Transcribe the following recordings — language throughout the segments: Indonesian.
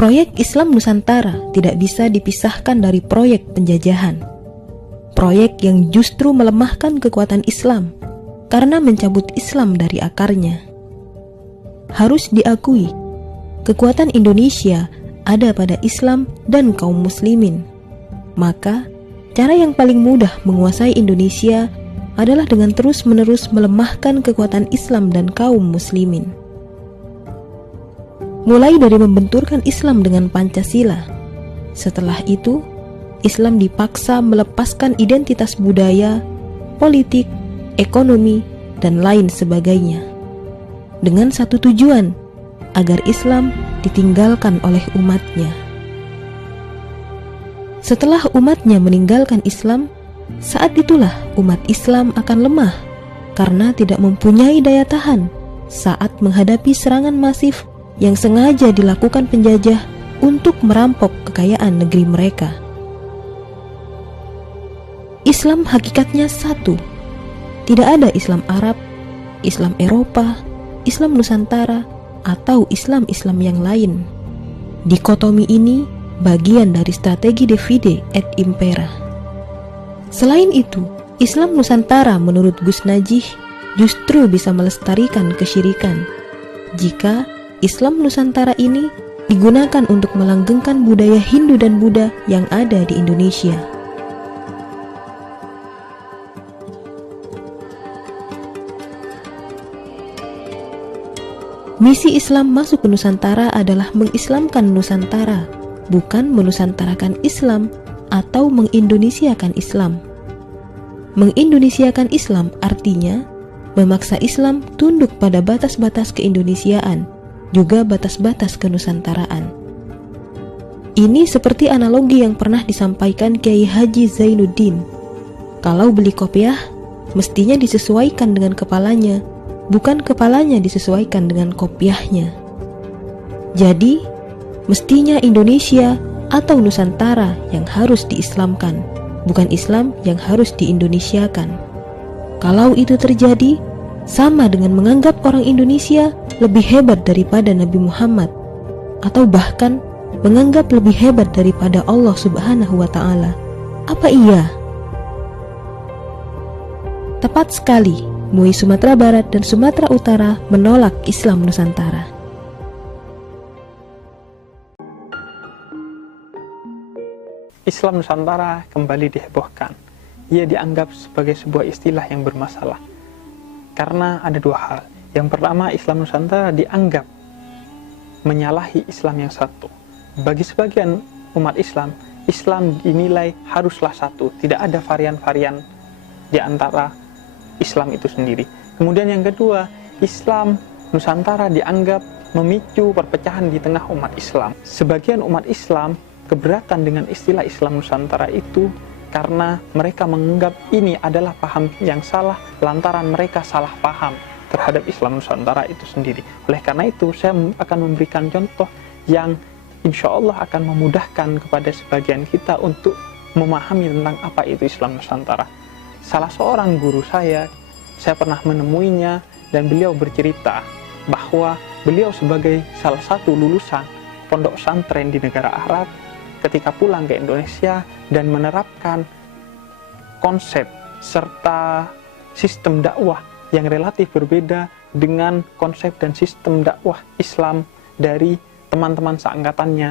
Proyek Islam Nusantara tidak bisa dipisahkan dari proyek penjajahan. Proyek yang justru melemahkan kekuatan Islam karena mencabut Islam dari akarnya. Harus diakui, kekuatan Indonesia ada pada Islam dan kaum muslimin. Maka, cara yang paling mudah menguasai Indonesia adalah dengan terus-menerus melemahkan kekuatan Islam dan kaum muslimin. Mulai dari membenturkan Islam dengan Pancasila. Setelah itu, Islam dipaksa melepaskan identitas budaya, politik, ekonomi, dan lain sebagainya. Dengan satu tujuan, agar Islam ditinggalkan oleh umatnya. Setelah umatnya meninggalkan Islam, saat itulah umat Islam akan lemah karena tidak mempunyai daya tahan saat menghadapi serangan masif yang sengaja dilakukan penjajah untuk merampok kekayaan negeri mereka. Islam hakikatnya satu. Tidak ada Islam Arab, Islam Eropa, Islam Nusantara, atau Islam-Islam yang lain. Dikotomi ini bagian dari strategi divide et impera. Selain itu, Islam Nusantara menurut Gus Najih justru bisa melestarikan kesyirikan jika Islam Nusantara ini digunakan untuk melanggengkan budaya Hindu dan Buddha yang ada di Indonesia. Misi Islam masuk ke Nusantara adalah mengislamkan Nusantara, bukan menusantarakan Islam atau mengindonesiakan Islam. Mengindonesiakan Islam artinya memaksa Islam tunduk pada batas-batas keindonesiaan, juga batas-batas kenusantaraan. Ini seperti analogi yang pernah disampaikan Kiai Haji Zainuddin. Kalau beli kopiah, mestinya disesuaikan dengan kepalanya, bukan kepalanya disesuaikan dengan kopiahnya. Jadi, mestinya Indonesia atau Nusantara yang harus diislamkan, bukan Islam yang harus diindonesiakan. Kalau itu terjadi, sama dengan menganggap orang Indonesia lebih hebat daripada Nabi Muhammad, atau bahkan menganggap lebih hebat daripada Allah Subhanahu wa Ta'ala. Apa iya? Tepat sekali, MUI Sumatera Barat dan Sumatera Utara menolak Islam Nusantara. Islam Nusantara kembali dihebohkan. Ia dianggap sebagai sebuah istilah yang bermasalah. Karena ada dua hal. Yang pertama, Islam Nusantara dianggap menyalahi Islam yang satu. Bagi sebagian umat Islam, Islam dinilai haruslah satu. Tidak ada varian-varian di antara Islam itu sendiri. Kemudian yang kedua, Islam Nusantara dianggap memicu perpecahan di tengah umat Islam. Sebagian umat Islam keberatan dengan istilah Islam Nusantara itu karena mereka menganggap ini adalah paham yang salah lantaran mereka salah paham terhadap Islam Nusantara itu sendiri. Oleh karena itu, saya akan memberikan contoh yang insya Allah akan memudahkan kepada sebagian kita untuk memahami tentang apa itu Islam Nusantara. Salah seorang guru saya pernah menemuinya dan beliau bercerita bahwa beliau sebagai salah satu lulusan pondok pesantren di negara Arab ketika pulang ke Indonesia dan menerapkan konsep serta sistem dakwah yang relatif berbeda dengan konsep dan sistem dakwah Islam dari teman-teman seangkatannya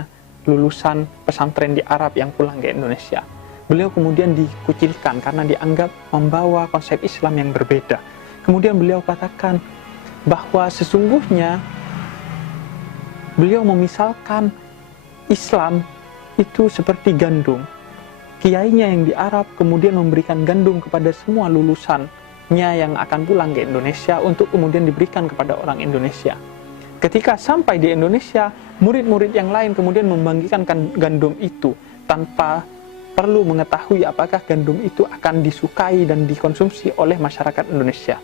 lulusan pesantren di Arab yang pulang ke Indonesia. Beliau kemudian dikucilkan karena dianggap membawa konsep Islam yang berbeda. Kemudian beliau katakan bahwa sesungguhnya beliau memisalkan Islam itu seperti gandum. Kiainya yang di Arab kemudian memberikan gandum kepada semua lulusannya yang akan pulang ke Indonesia untuk kemudian diberikan kepada orang Indonesia. Ketika sampai di Indonesia, murid-murid yang lain kemudian membagikan gandum itu tanpa perlu mengetahui apakah gandum itu akan disukai dan dikonsumsi oleh masyarakat Indonesia.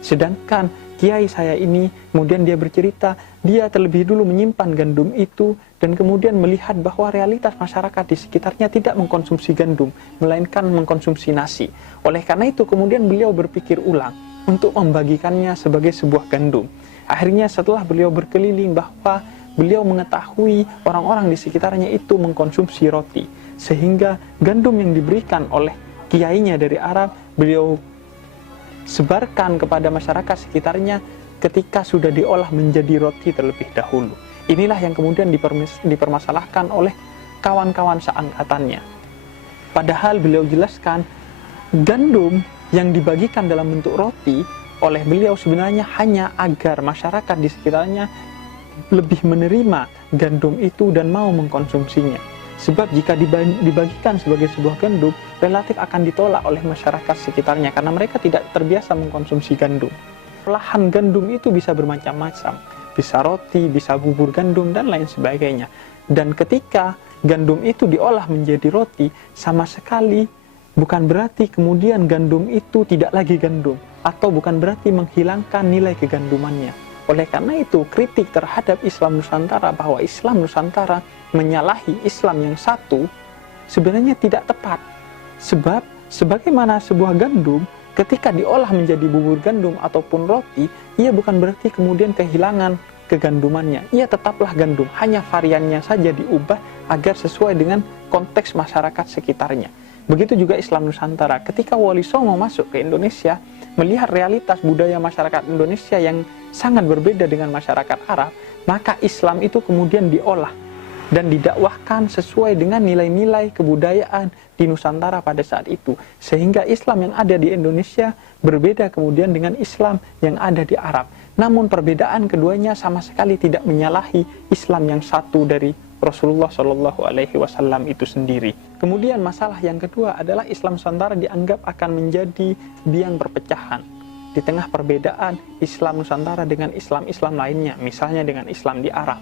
Sedangkan kiai saya ini, kemudian dia bercerita, dia terlebih dulu menyimpan gandum itu dan kemudian melihat bahwa realitas masyarakat di sekitarnya tidak mengkonsumsi gandum, melainkan mengkonsumsi nasi. Oleh karena itu, kemudian beliau berpikir ulang untuk membagikannya sebagai sebuah gandum. Akhirnya setelah beliau berkeliling bahwa beliau mengetahui orang-orang di sekitarnya itu mengkonsumsi roti, sehingga gandum yang diberikan oleh kiainya dari Arab beliau sebarkan kepada masyarakat sekitarnya ketika sudah diolah menjadi roti terlebih dahulu. Inilah yang kemudian dipermasalahkan oleh kawan-kawan seangkatannya. Padahal beliau jelaskan gandum yang dibagikan dalam bentuk roti oleh beliau sebenarnya hanya agar masyarakat di sekitarnya lebih menerima gandum itu dan mau mengkonsumsinya. Sebab jika dibagikan sebagai sebuah gandum, relatif akan ditolak oleh masyarakat sekitarnya karena mereka tidak terbiasa mengkonsumsi gandum. Olahan gandum itu bisa bermacam-macam, bisa roti, bisa bubur gandum, dan lain sebagainya. Dan ketika gandum itu diolah menjadi roti, sama sekali bukan berarti kemudian gandum itu tidak lagi gandum, atau bukan berarti menghilangkan nilai kegandumannya. Oleh karena itu, kritik terhadap Islam Nusantara bahwa Islam Nusantara menyalahi Islam yang satu sebenarnya tidak tepat. Sebab sebagaimana sebuah gandum ketika diolah menjadi bubur gandum ataupun roti, ia bukan berarti kemudian kehilangan kegandumannya. Ia tetaplah gandum, hanya variannya saja diubah agar sesuai dengan konteks masyarakat sekitarnya. Begitu juga Islam Nusantara. Ketika Wali Songo masuk ke Indonesia, melihat realitas budaya masyarakat Indonesia yang sangat berbeda dengan masyarakat Arab, maka Islam itu kemudian diolah dan didakwahkan sesuai dengan nilai-nilai kebudayaan di Nusantara pada saat itu. Sehingga Islam yang ada di Indonesia berbeda kemudian dengan Islam yang ada di Arab. Namun perbedaan keduanya sama sekali tidak menyalahi Islam yang satu dari Rasulullah Shallallahu Alaihi Wasallam itu sendiri. Kemudian masalah yang kedua adalah Islam Nusantara dianggap akan menjadi biang perpecahan di tengah perbedaan Islam Nusantara dengan Islam-Islam lainnya, misalnya dengan Islam di Arab.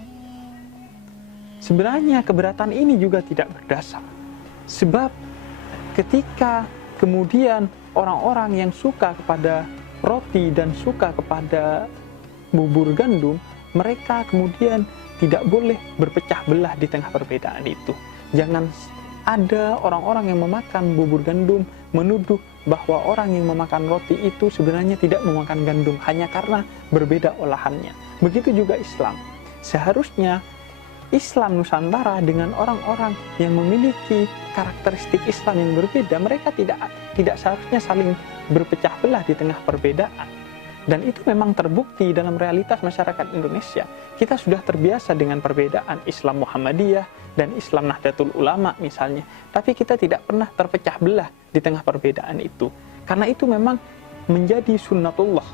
Sebenarnya keberatan ini juga tidak berdasar. Sebab ketika kemudian orang-orang yang suka kepada roti dan suka kepada bubur gandum, mereka kemudian tidak boleh berpecah belah di tengah perbedaan itu. Jangan ada orang-orang yang memakan bubur gandum menuduh bahwa orang yang memakan roti itu sebenarnya tidak memakan gandum hanya karena berbeda olahannya. Begitu juga Islam. Seharusnya Islam Nusantara dengan orang-orang yang memiliki karakteristik Islam yang berbeda, mereka tidak seharusnya saling berpecah belah di tengah perbedaan. Dan itu memang terbukti dalam realitas masyarakat Indonesia. Kita sudah terbiasa dengan perbedaan Islam Muhammadiyah dan Islam Nahdlatul Ulama misalnya. Tapi kita tidak pernah terpecah belah di tengah perbedaan itu. Karena itu memang menjadi sunnatullah.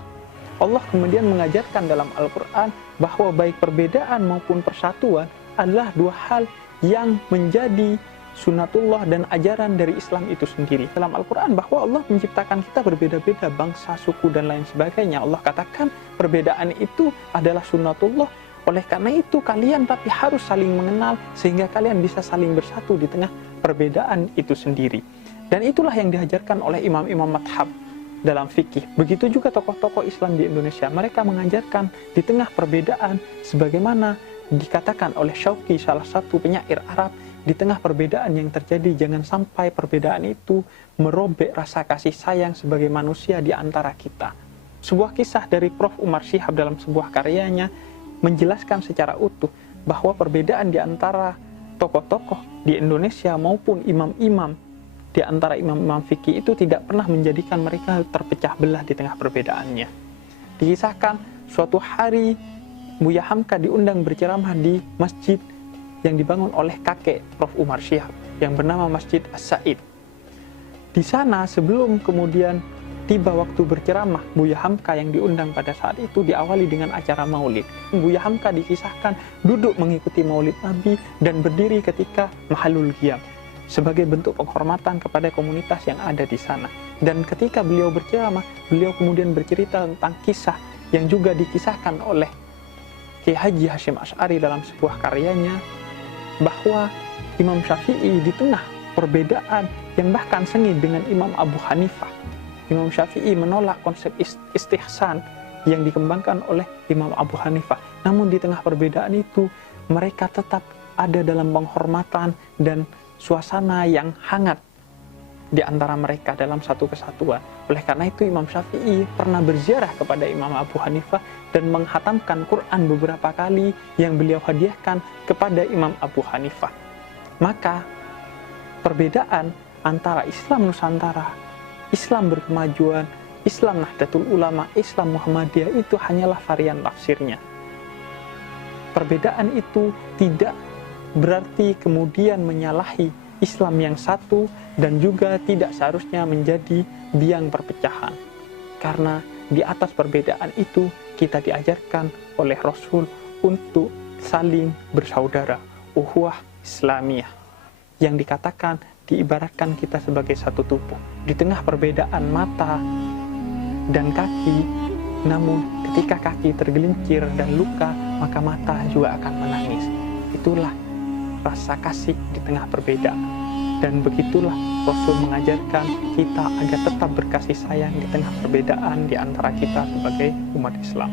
Allah kemudian mengajarkan dalam Al-Quran bahwa baik perbedaan maupun persatuan adalah dua hal yang menjadi sunnatullah dan ajaran dari Islam itu sendiri. Dalam Al-Quran bahwa Allah menciptakan kita berbeda-beda bangsa, suku, dan lain sebagainya. Allah katakan perbedaan itu adalah sunnatullah. Oleh karena itu kalian tapi harus saling mengenal sehingga kalian bisa saling bersatu di tengah perbedaan itu sendiri. Dan itulah yang diajarkan oleh imam-imam madhab dalam fikih. Begitu juga tokoh-tokoh Islam di Indonesia. Mereka mengajarkan di tengah perbedaan sebagaimana dikatakan oleh Syauqi, salah satu penyair Arab, di tengah perbedaan yang terjadi, jangan sampai perbedaan itu merobek rasa kasih sayang sebagai manusia di antara kita. Sebuah kisah dari Prof. Umar Shihab dalam sebuah karyanya menjelaskan secara utuh bahwa perbedaan di antara tokoh-tokoh di Indonesia maupun imam-imam di antara imam-imam fikih itu tidak pernah menjadikan mereka terpecah belah di tengah perbedaannya. Dikisahkan suatu hari Buya Hamka diundang berceramah di masjid yang dibangun oleh kakek Prof. Umar Shihab yang bernama Masjid As-Said. Di sana sebelum kemudian tiba waktu berceramah, Buya Hamka yang diundang pada saat itu diawali dengan acara maulid. Buya Hamka dikisahkan duduk mengikuti maulid Nabi dan berdiri ketika Mahalul Qiyam sebagai bentuk penghormatan kepada komunitas yang ada di sana. Dan ketika beliau berceramah, beliau kemudian bercerita tentang kisah yang juga dikisahkan oleh Kiai Haji Hashim Asy'ari dalam sebuah karyanya, bahwa Imam Syafi'i di tengah perbedaan yang bahkan sengit dengan Imam Abu Hanifah, Imam Syafi'i menolak konsep istihsan yang dikembangkan oleh Imam Abu Hanifah. Namun di tengah perbedaan itu mereka tetap ada dalam penghormatan dan suasana yang hangat di antara mereka dalam satu kesatuan. Oleh karena itu Imam Syafi'i pernah berziarah kepada Imam Abu Hanifah dan menghatamkan Quran beberapa kali yang beliau hadiahkan kepada Imam Abu Hanifah. Maka perbedaan antara Islam Nusantara, Islam berkemajuan, Islam Nahdlatul Ulama, Islam Muhammadiyah itu hanyalah varian tafsirnya. Perbedaan itu tidak berarti kemudian menyalahi Islam yang satu dan juga tidak seharusnya menjadi biang perpecahan. Karena di atas perbedaan itu kita diajarkan oleh Rasul untuk saling bersaudara, ukhuwah Islamiyah. Yang dikatakan diibaratkan kita sebagai satu tubuh. Di tengah perbedaan mata dan kaki, namun ketika kaki tergelincir dan luka, maka mata juga akan menangis. Itulah rasa kasih di tengah perbedaan. Dan begitulah Rasul mengajarkan kita agar tetap berkasih sayang di tengah perbedaan di antara kita sebagai umat Islam.